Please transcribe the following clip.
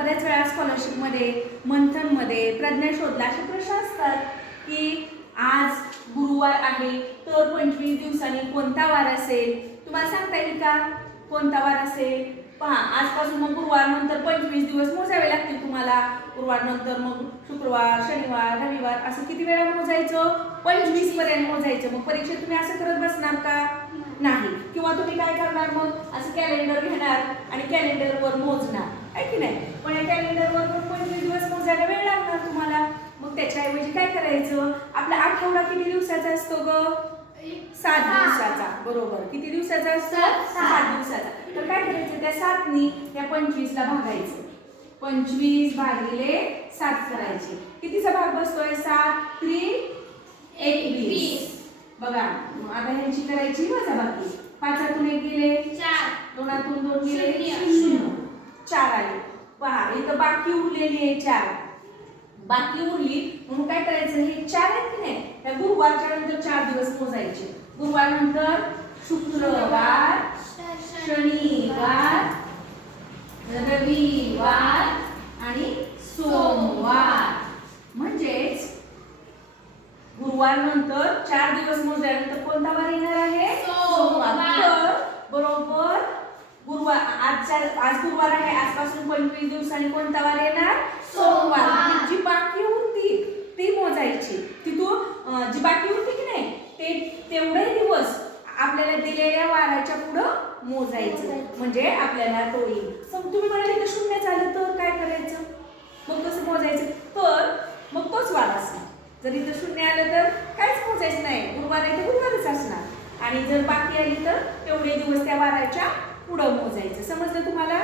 बऱ्याच वेळा स्कॉलरशिपमध्ये मंथनमध्ये प्रज्ञा शोधला असे प्रश्न असतात की आज गुरुवार आहे तर 25 दिवसांनी कोणता वार असेल. तुम्हाला सांगता येईल का कोणता वार असेल? पहा, आजपासून मग गुरुवार नंतर 25 दिवस मोजावे लागतील तुम्हाला. गुरुवार नंतर मग शुक्रवार, शनिवार, रविवार असं किती वेळा मोजायचं? 25 पर्यंत मोजायचं. मग परीक्षेत तुम्ही असं करत बसणार का? नाही. किंवा तुम्ही काय करणार मग असं कॅलेंडर घेणार आणि कॅलेंडरवर मोजणार आहे की नाही. पण या कॅलेंडरवर पण 25 दिवस मोजायला वेळ लागणार तुम्हाला. मग त्याच्याऐवजी काय करायचं? आपला आठवडा किती दिवसाचा असतो ग? 7 दिवसाचा. बरोबर. किती दिवसाचा असतो? 7 दिवसाचा. तर काय करायचं? त्या 7नी त्या 25 ला भागायचं. 25 भागिले 7 करायचे. कितीचा भाग बसतोय? 7 3 21. बघा आता ह्यांची करायची वजाबाकी. 5 1 गेले 4, 2 2 गेले 0, 4 आले. पहा इथं बाकी उरलेली आहे 4. बाकी उरली म्हणून काय करायचं? हे 4 आहेत की नाही त्या गुरुवारच्या नंतर 4 दिवस मोजायचे. गुरुवार नंतर शुक्रवार, शनिवार, रविवार आणि सोमवार. म्हणजेच गुरुवार नंतर 4 दिवस मोजल्यानंतर कोणता वार येणार आहे? सोमवार. तर बरोबर गुरुवार आज गुरुवार आहे. आजपासून 25 दिवसांनी कोणता वार येणार? सोमवार. जी बाकी उरती ती मोजायची. तिथून जी बाकी उरती की नाही तेवढे दिवस आपल्याला दिलेल्या वाराच्या पुढं मोजायचं. म्हणजे आपल्याला तो येईल. तुम्ही म्हणाले इथं 0 झालं तर काय करायचं? मग कसं मोजायचं? तर मग तोच वार असणार. जर इथं 0 आलं तर काहीच मोजायचं नाही. गुरुवार आहे तर गुरुवारच असणार. आणि जर बाकी आली तर तेवढे दिवस त्या वाराच्या पुढं मोजायचं. समजलं तुम्हाला?